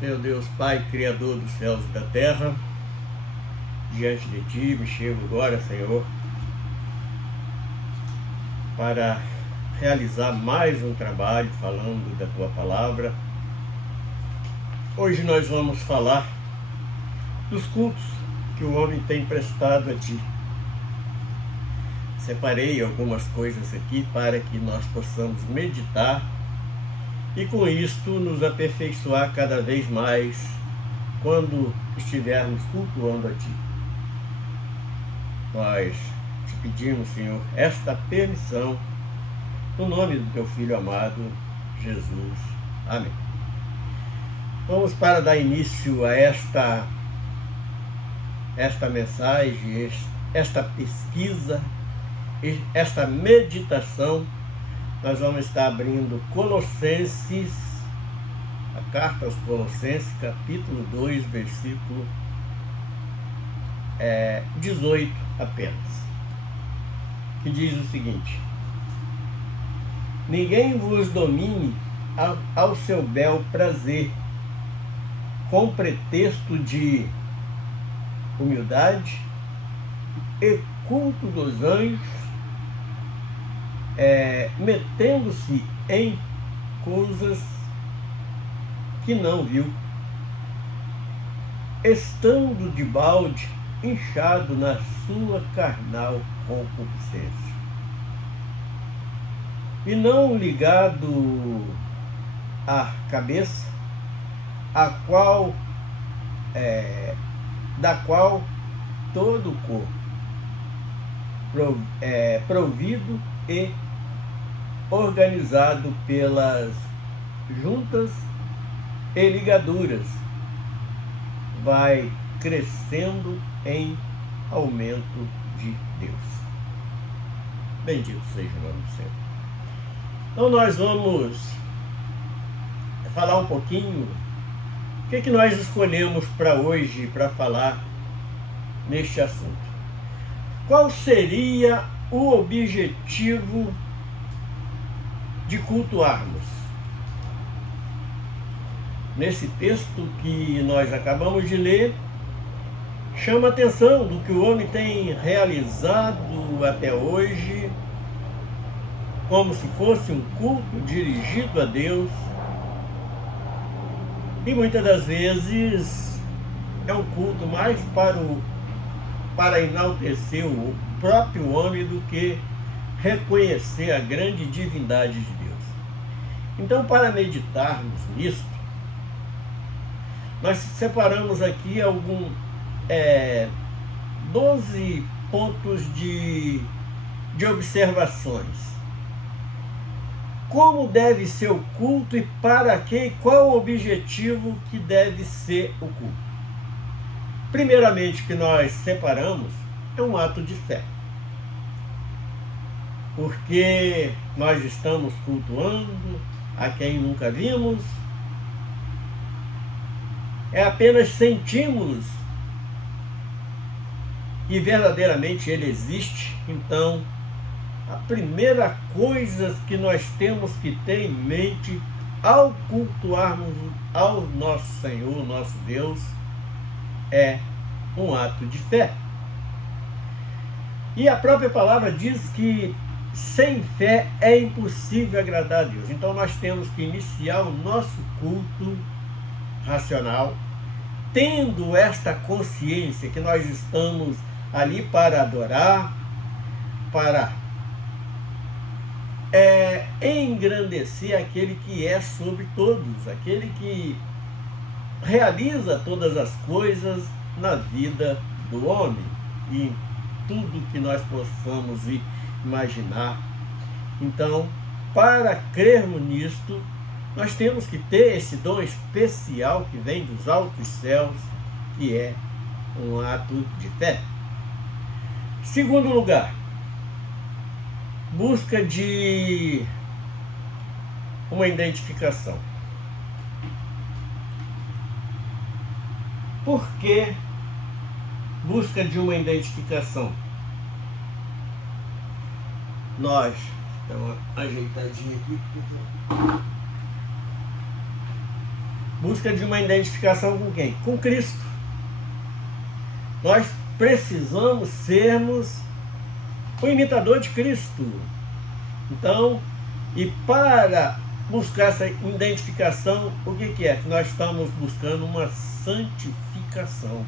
Meu Deus, Pai, Criador dos céus e da terra, diante de Ti me chego agora, Senhor, para realizar mais um trabalho falando da Tua Palavra. Hoje nós vamos falar dos cultos que o homem tem prestado a Ti. Separei algumas coisas aqui para que nós possamos meditar e com isto nos aperfeiçoar cada vez mais quando estivermos cultuando a Ti. Nós te pedimos, Senhor, esta permissão no nome do Teu Filho amado, Jesus. Amém. Vamos para dar início a esta mensagem, esta pesquisa, esta meditação. Nós vamos estar abrindo Colossenses, a carta aos Colossenses, capítulo 2, versículo 18 apenas, que diz o seguinte: ninguém vos domine ao seu bel prazer, com pretexto de humildade e culto dos anjos, metendo-se em coisas que não viu, estando de balde inchado na sua carnal concupiscência, e não ligado à cabeça, da qual todo o corpo, provido e organizado pelas juntas e ligaduras, vai crescendo em aumento de Deus. Bendito seja o nome do Senhor. Então nós vamos falar um pouquinho o que nós escolhemos para hoje para falar neste assunto. Qual seria o objetivo de cultuarmos? Nesse texto que nós acabamos de ler, chama a atenção do que o homem tem realizado até hoje, como se fosse um culto dirigido a Deus, e muitas das vezes é um culto mais para enaltecer o próprio homem do que reconhecer a grande divindade de Deus. Então, para meditarmos nisto, nós separamos aqui 12 pontos de observações. Como deve ser o culto e para quê? Qual o objetivo que deve ser o culto? Primeiramente, que nós separamos é um ato de fé. Porque nós estamos cultuando a quem nunca vimos, apenas sentimos que verdadeiramente ele existe. Então, a primeira coisa que nós temos que ter em mente ao cultuarmos ao nosso Senhor, nosso Deus, é um ato de fé. E a própria palavra diz que sem fé é impossível agradar a Deus. Então nós temos que iniciar o nosso culto racional, tendo esta consciência que nós estamos ali para adorar, para engrandecer aquele que é sobre todos, aquele que realiza todas as coisas na vida do homem e em tudo que nós possamos imaginar. Então, para crermos nisto, nós temos que ter esse dom especial que vem dos altos céus, que é um ato de fé. Segundo lugar, busca de uma identificação. Por que busca de uma identificação? Nós, dá uma ajeitadinha aqui. Busca de uma identificação com quem? Com Cristo. Nós precisamos sermos o imitador de Cristo. Então, e para buscar essa identificação, o que é? Que nós estamos buscando uma santificação.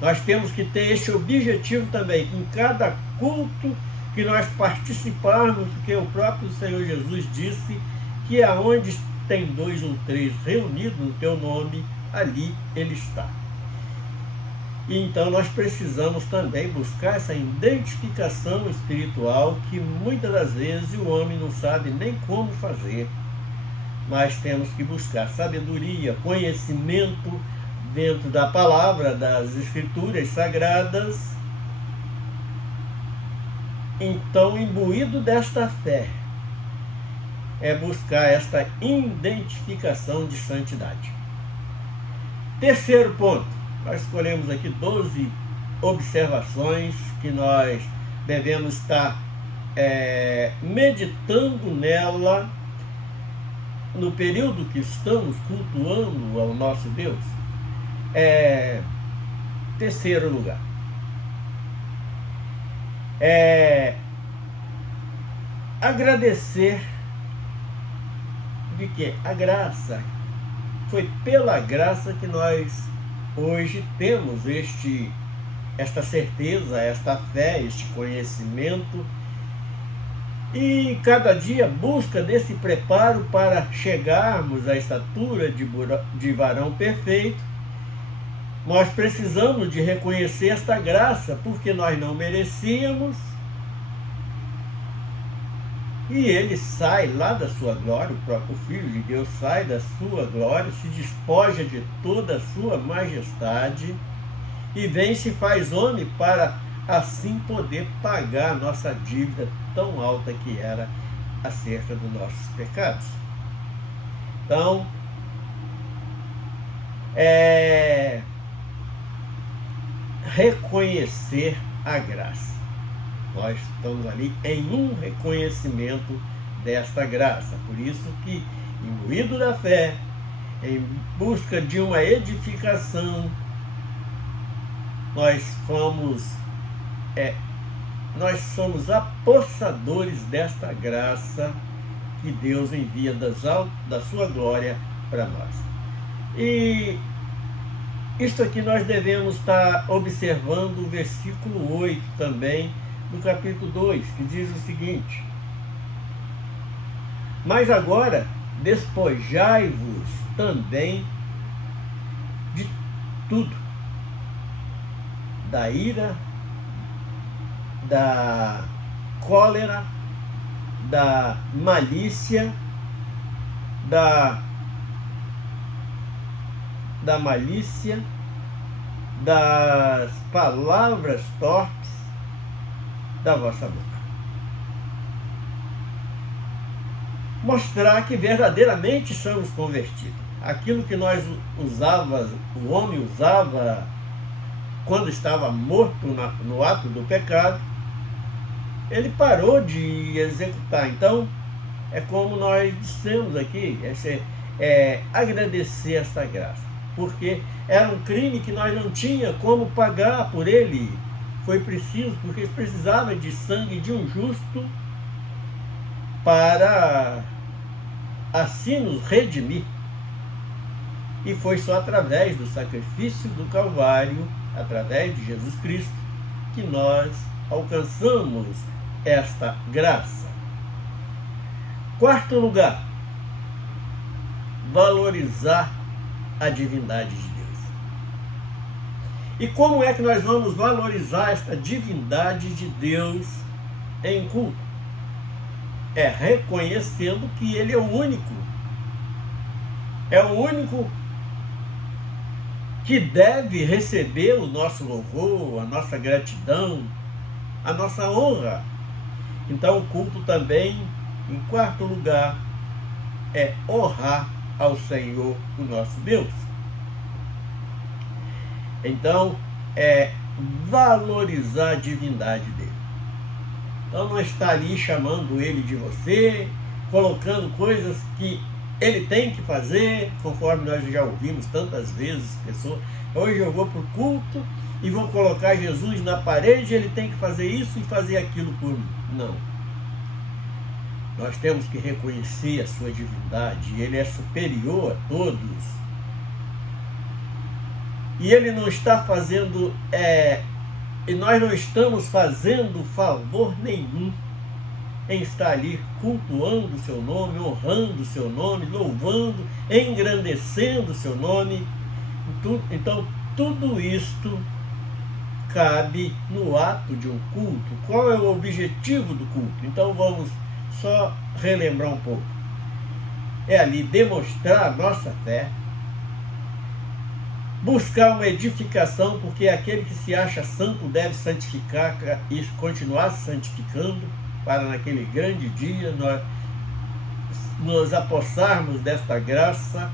Nós temos que ter este objetivo também, em cada culto que nós participarmos, porque o próprio Senhor Jesus disse que aonde tem 2 ou 3 reunidos no teu nome, ali Ele está. E então nós precisamos também buscar essa identificação espiritual que muitas das vezes o homem não sabe nem como fazer. Mas temos que buscar sabedoria, conhecimento dentro da palavra, das escrituras sagradas. Então, imbuído desta fé, é buscar esta identificação de santidade. Terceiro ponto, nós escolhemos aqui 12 observações que nós devemos estar meditando nela no período que estamos cultuando ao nosso Deus. Terceiro lugar, agradecer de que a graça, foi pela graça que nós hoje temos esta certeza, esta fé, este conhecimento, e cada dia busca desse preparo para chegarmos à estatura de varão perfeito. Nós precisamos de reconhecer esta graça, porque nós não merecíamos, e ele sai lá da sua glória, o próprio Filho de Deus sai da sua glória, se despoja de toda a sua majestade, e vem e se faz homem para assim poder pagar a nossa dívida tão alta que era acerca dos nossos pecados. Então, reconhecer a graça. Nós estamos ali em um reconhecimento desta graça. Por isso que, imbuído da fé, em busca de uma edificação, nós somos apossadores desta graça que Deus envia da sua glória para nós. E isto aqui nós devemos estar observando o versículo 8 também, do capítulo 2, que diz o seguinte: mas agora despojai-vos também de tudo, da ira, da cólera, da malícia, das palavras torpes da vossa boca. Mostrar que verdadeiramente somos convertidos. Aquilo que o homem usava quando estava morto no ato do pecado, ele parou de executar. Então, é como nós dissemos aqui, agradecer esta graça, porque era um crime que nós não tínhamos como pagar por ele. Foi preciso, porque precisava de sangue de um justo para assim nos redimir. E foi só através do sacrifício do Calvário, através de Jesus Cristo, que nós alcançamos esta graça. Quarto lugar, valorizar a divindade de Deus. E como é que nós vamos valorizar esta divindade de Deus em culto? É reconhecendo que Ele é o único. É o único que deve receber o nosso louvor, a nossa gratidão, a nossa honra. Então o culto também, em quarto lugar, é honrar ao Senhor, o nosso Deus. Então, é valorizar a divindade dele. Então, não está ali chamando ele de você, colocando coisas que ele tem que fazer, conforme nós já ouvimos tantas vezes, pessoas, hoje eu vou para o culto e vou colocar Jesus na parede, ele tem que fazer isso e fazer aquilo por mim. Não. Nós temos que reconhecer a sua divindade, ele é superior a todos. E ele não está fazendo, e nós não estamos fazendo favor nenhum em estar ali cultuando o seu nome, honrando o seu nome, louvando, engrandecendo o seu nome. Então, tudo isto cabe no ato de um culto. Qual é o objetivo do culto? Então, vamos só relembrar um pouco. É ali demonstrar a nossa fé, buscar uma edificação, porque aquele que se acha santo deve santificar e continuar se santificando, para naquele grande dia nós nos apossarmos desta graça,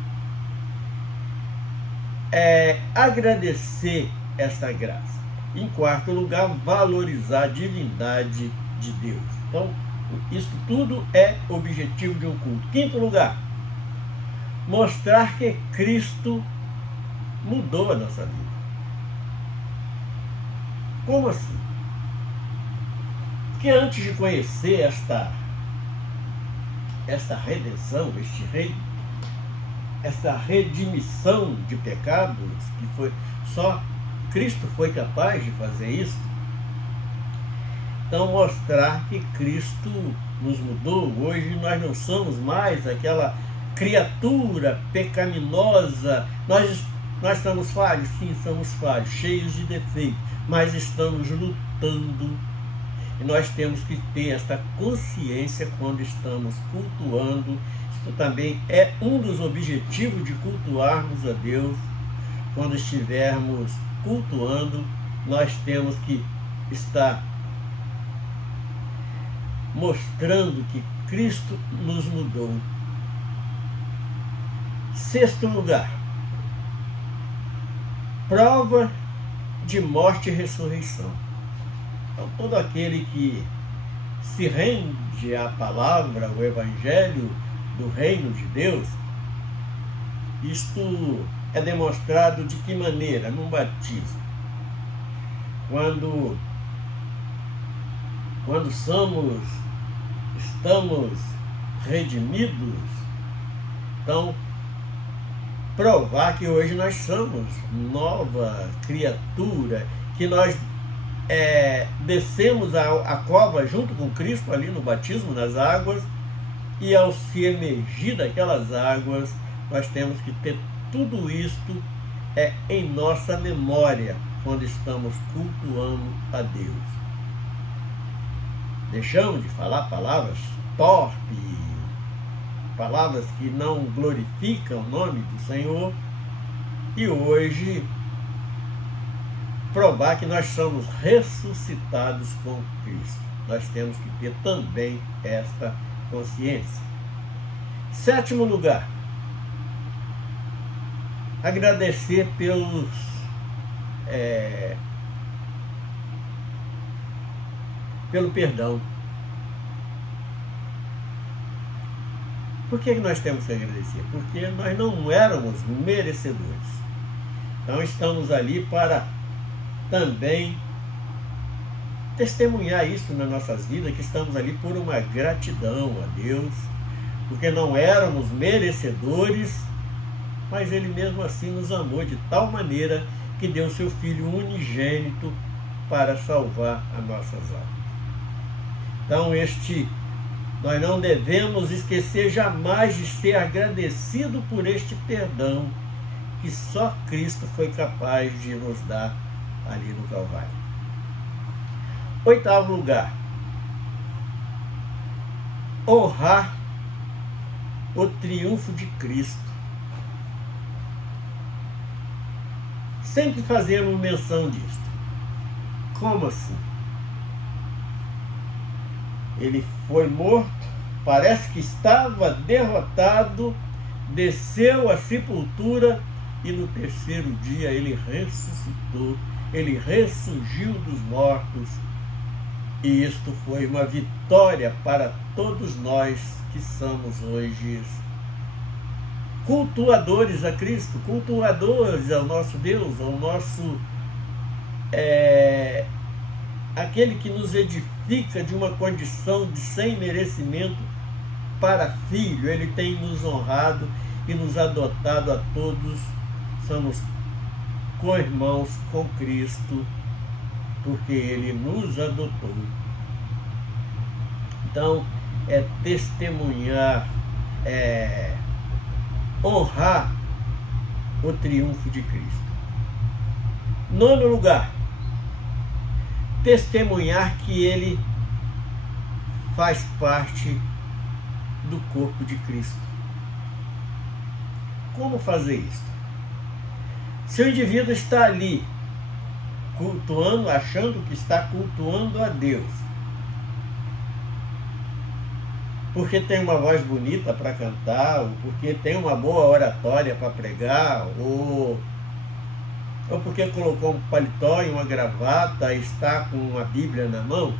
agradecer esta graça. Em quarto lugar, valorizar a divindade de Deus. Então, isso tudo é objetivo de um culto. Quinto lugar, mostrar que Cristo mudou a nossa vida. Como assim? Porque antes de conhecer esta redenção, este reino, essa redimissão de pecados, que foi só Cristo foi capaz de fazer isso. Então, mostrar que Cristo nos mudou. Hoje nós não somos mais aquela criatura pecaminosa. Nós somos falhos? Sim, somos falhos, cheios de defeitos, mas estamos lutando. E nós temos que ter esta consciência quando estamos cultuando. Isso também é um dos objetivos de cultuarmos a Deus. Quando estivermos cultuando, nós temos que estar mostrando que Cristo nos mudou. Sexto lugar, prova de morte e ressurreição. Então, todo aquele que se rende à palavra, ao evangelho do reino de Deus, isto é demonstrado de que maneira? No batismo. Quando estamos redimidos, então provar que hoje nós somos nova criatura, que nós descemos a cova junto com Cristo ali no batismo, nas águas, e ao se emergir daquelas águas, nós temos que ter tudo isto em nossa memória quando estamos cultuando a Deus. Deixamos de falar palavras torpes, palavras que não glorificam o nome do Senhor, e hoje provar que nós somos ressuscitados com Cristo. Nós temos que ter também esta consciência. Sétimo lugar, agradecer pelo perdão. Por que nós temos que agradecer? Porque nós não éramos merecedores. Então estamos ali para também testemunhar isso nas nossas vidas, que estamos ali por uma gratidão a Deus, porque não éramos merecedores, mas Ele mesmo assim nos amou de tal maneira que deu seu Filho unigênito para salvar as nossas almas. Então nós não devemos esquecer jamais de ser agradecido por este perdão que só Cristo foi capaz de nos dar ali no Calvário. Oitavo lugar, honrar o triunfo de Cristo. Sempre fazemos menção disto. Como assim? Ele foi morto, parece que estava derrotado, desceu à sepultura e no terceiro dia ele ressuscitou, ele ressurgiu dos mortos. E isto foi uma vitória para todos nós que somos hoje cultuadores a Cristo, cultuadores ao nosso Deus, ao nosso aquele que nos edifica de uma condição de sem merecimento para filho. Ele tem nos honrado e nos adotado a todos, somos co-irmãos com Cristo, porque Ele nos adotou. Então, é testemunhar, honrar o triunfo de Cristo. Nono lugar, testemunhar que Ele faz parte do corpo de Cristo. Como fazer isso? Se o indivíduo está ali cultuando, achando que está cultuando a Deus, porque tem uma voz bonita para cantar, ou porque tem uma boa oratória para pregar, ou porque colocou um paletó e uma gravata e está com uma Bíblia na mão,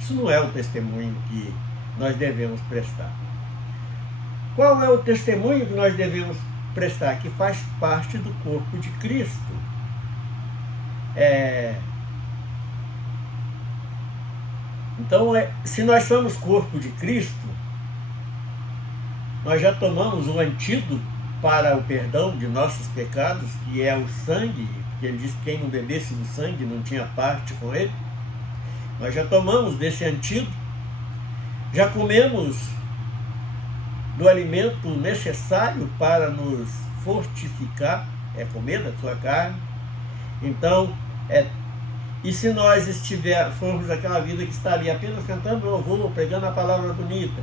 isso não é o testemunho que nós devemos prestar. Qual é o testemunho que nós devemos prestar? Que faz parte do corpo de Cristo. Então, se nós somos corpo de Cristo, nós já tomamos o antídoto para o perdão de nossos pecados, que é o sangue, porque ele disse que quem não bebesse do sangue não tinha parte com ele. Nós já tomamos desse antídoto, já comemos do alimento necessário para nos fortificar, comer da sua carne. Então, e se nós formos aquela vida que está ali apenas cantando louvor, pregando a palavra bonita,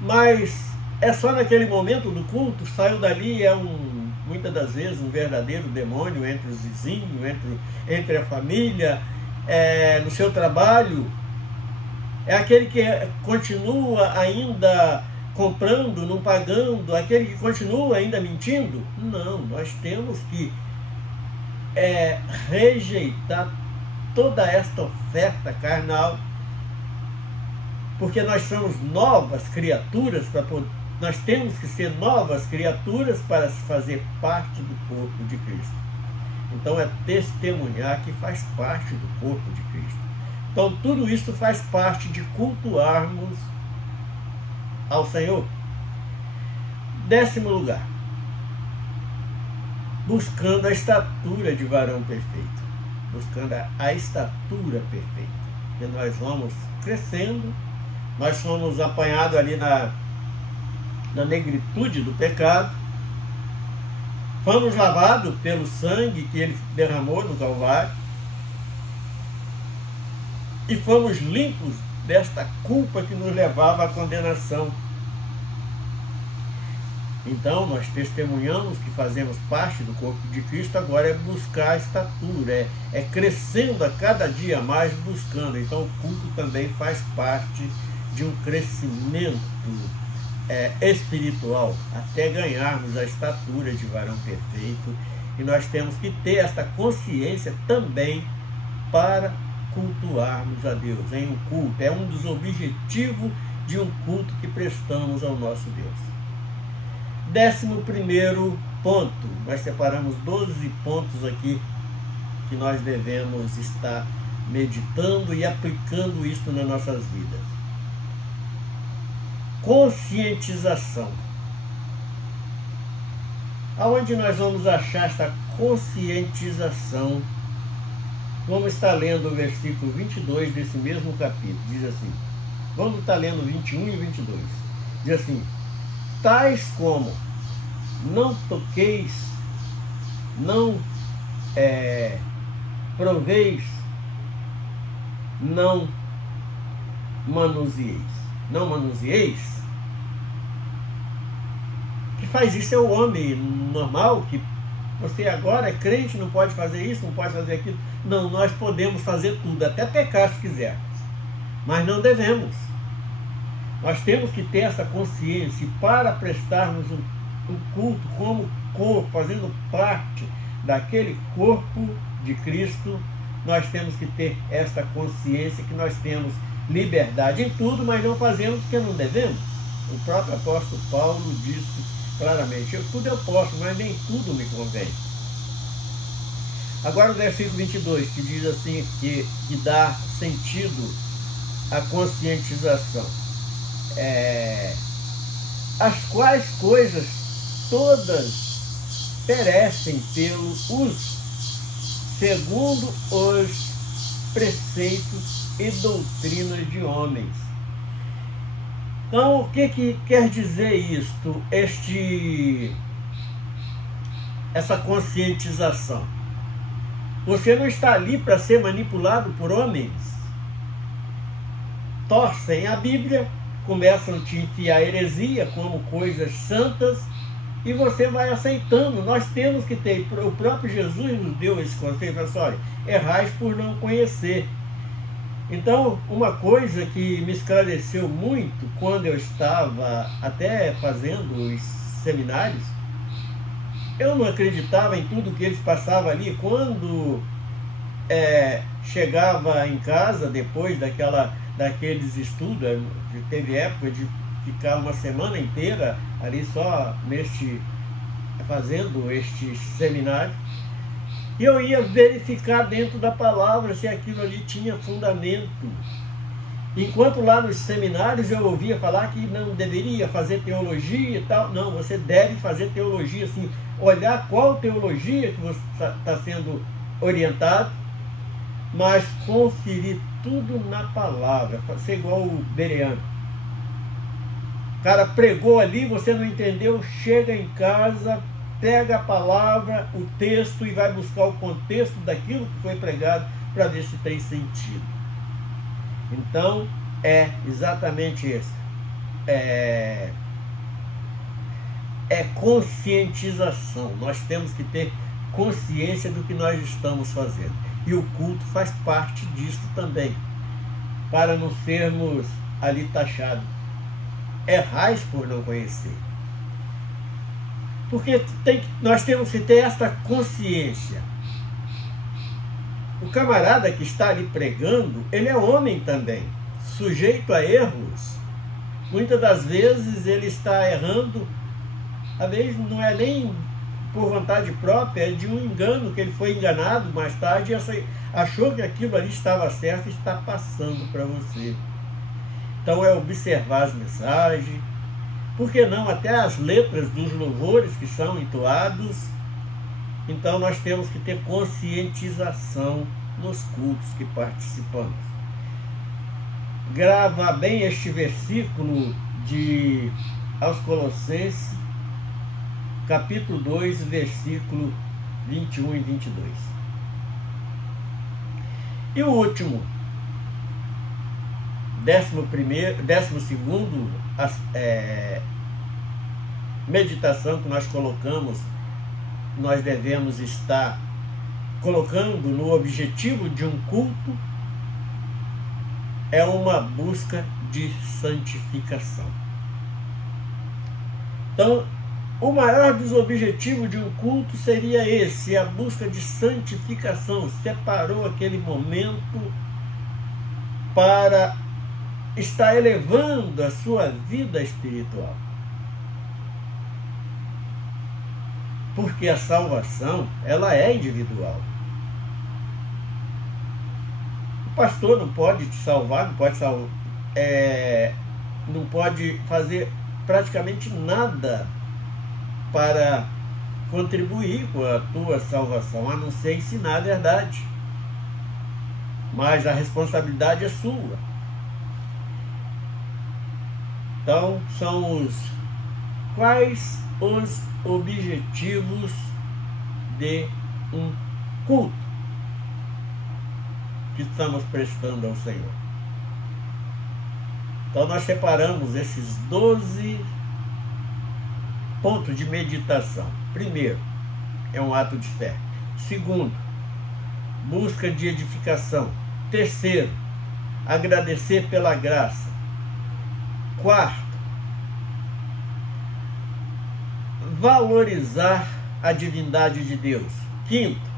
mas é só naquele momento do culto, saiu dali, muitas das vezes um verdadeiro demônio entre os vizinhos, entre a família, no seu trabalho, é aquele que continua ainda comprando, não pagando, aquele que continua ainda mentindo. Não, nós temos que rejeitar toda esta oferta carnal, porque nós somos novas criaturas, nós temos que ser novas criaturas para se fazer parte do corpo de Cristo. Então é testemunhar que faz parte do corpo de Cristo. Então tudo isso faz parte de cultuarmos ao Senhor. 10º lugar, buscando a estatura de varão perfeito. Buscando a estatura perfeita. Porque nós vamos crescendo, nós fomos apanhados ali na negritude do pecado, fomos lavados pelo sangue que Ele derramou no Calvário, e fomos limpos desta culpa que nos levava à condenação. Então, nós testemunhamos que fazemos parte do corpo de Cristo, agora é buscar a estatura, é crescendo a cada dia mais buscando. Então, o culto também faz parte de um crescimento espiritual, até ganharmos a estatura de varão perfeito. E nós temos que ter esta consciência também para cultuarmos a Deus em um culto. É um dos objetivos de um culto que prestamos ao nosso Deus. 11º ponto, nós separamos 12 pontos aqui que nós devemos estar meditando e aplicando isso nas nossas vidas. Conscientização. Aonde nós vamos achar essa conscientização? Vamos estar lendo o versículo 22 desse mesmo capítulo. Diz assim, vamos estar lendo 21 e 22. Diz assim, tais como não toqueis, não proveis, não manuseeis. Não manuseeis? Que faz isso é o homem normal, que você agora é crente, não pode fazer isso, não pode fazer aquilo. Não, nós podemos fazer tudo, até pecar se quisermos, mas não devemos. Nós temos que ter essa consciência, e para prestarmos um culto como corpo, fazendo parte daquele corpo de Cristo, nós temos que ter essa consciência que nós temos liberdade em tudo, mas não fazemos porque não devemos. O próprio apóstolo Paulo disse claramente: tudo eu posso, mas nem tudo me convém. Agora o versículo 22, que diz assim, que dá sentido à conscientização. As quais coisas todas perecem pelo uso, segundo os preceitos e doutrinas de homens. Então, o que quer dizer isto? Essa conscientização. Você não está ali para ser manipulado por homens. Torcem a Bíblia, começam a te enfiar heresia como coisas santas, e você vai aceitando. Nós temos que ter, o próprio Jesus nos deu esse conselho, falou assim: olha, errais por não conhecer. Então, uma coisa que me esclareceu muito quando eu estava até fazendo os seminários, eu não acreditava em tudo que eles passavam ali. Quando chegava em casa, depois daqueles estudos, teve época de ficar uma semana inteira ali só fazendo estes seminários, e eu ia verificar dentro da palavra se aquilo ali tinha fundamento. Enquanto lá nos seminários eu ouvia falar que não deveria fazer teologia e tal. Não, você deve fazer teologia, assim, olhar qual teologia que você está sendo orientado, mas conferir tudo na palavra, ser igual o Bereano. O cara pregou ali, você não entendeu, chega em casa, pega a palavra, o texto, e vai buscar o contexto daquilo que foi pregado para ver se tem sentido. Então, é exatamente isso. É conscientização. Nós temos que ter consciência do que nós estamos fazendo. E o culto faz parte disso também, para não sermos ali taxados. Errais por não conhecer. Porque nós temos que ter essa consciência. O camarada que está ali pregando, ele é homem também, sujeito a erros. Muitas das vezes ele está errando, às vezes não é nem por vontade própria, é de um engano, que ele foi enganado mais tarde e achou que aquilo ali estava certo e está passando para você. Então é observar as mensagens, por que não até as letras dos louvores que são entoados. Então nós temos que ter conscientização nos cultos que participamos. Grava bem este versículo aos Colossenses, capítulo 2, versículo 21 e 22. E o último, 12º, meditação que nós colocamos, nós devemos estar colocando no objetivo de um culto, é uma busca de santificação. Então, o maior dos objetivos de um culto seria esse, a busca de santificação. Separou aquele momento para estar elevando a sua vida espiritual. Porque a salvação, ela é individual. O pastor não pode te salvar, não pode fazer praticamente nada para contribuir com a tua salvação, a não ser ensinar a verdade. Mas a responsabilidade é sua. Então, quais os objetivos de um culto que estamos prestando ao Senhor? Então nós separamos esses 12 pontos de meditação. Primeiro, é um ato de fé. Segundo, busca de edificação. Terceiro, agradecer pela graça. Quarto, valorizar a divindade de Deus. Quinto,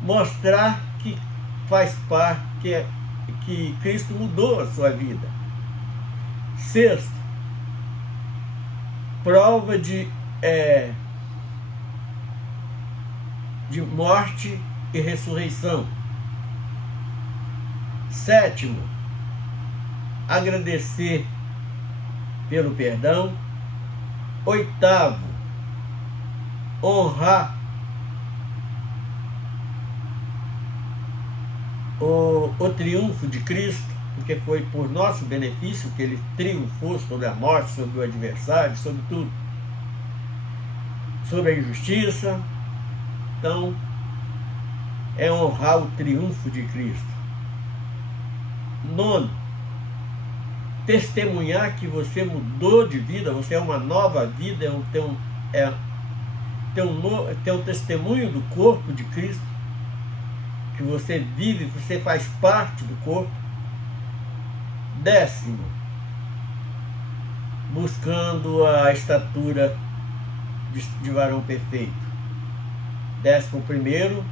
mostrar que faz parte, que Cristo mudou a sua vida. Sexto, prova de morte e ressurreição. 7, agradecer pelo perdão. 8, honrar o triunfo de Cristo, porque foi por nosso benefício que ele triunfou sobre a morte, sobre o adversário, sobre tudo, sobre a injustiça. Então, é honrar o triunfo de Cristo. 9, testemunhar que você mudou de vida, você é uma nova vida, tem um testemunho do corpo de Cristo, que você vive, você faz parte do corpo. 10, buscando a estatura de varão perfeito. 11,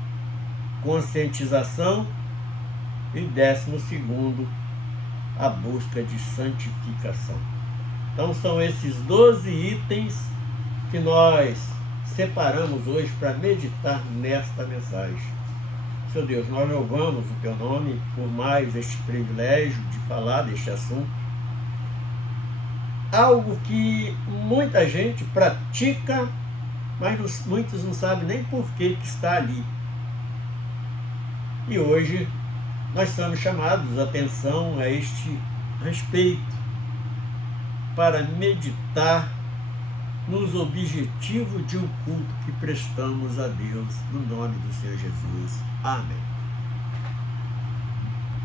conscientização. E 12, a busca de santificação. Então são esses 12 itens que nós separamos hoje para meditar nesta mensagem. Seu Deus, nós louvamos o Teu nome por mais este privilégio de falar deste assunto. Algo que muita gente pratica, mas muitos não sabem nem por que está ali. E hoje nós somos chamados a atenção a este respeito, para meditar nos objetivos de um culto que prestamos a Deus, no nome do Senhor Jesus. Amém.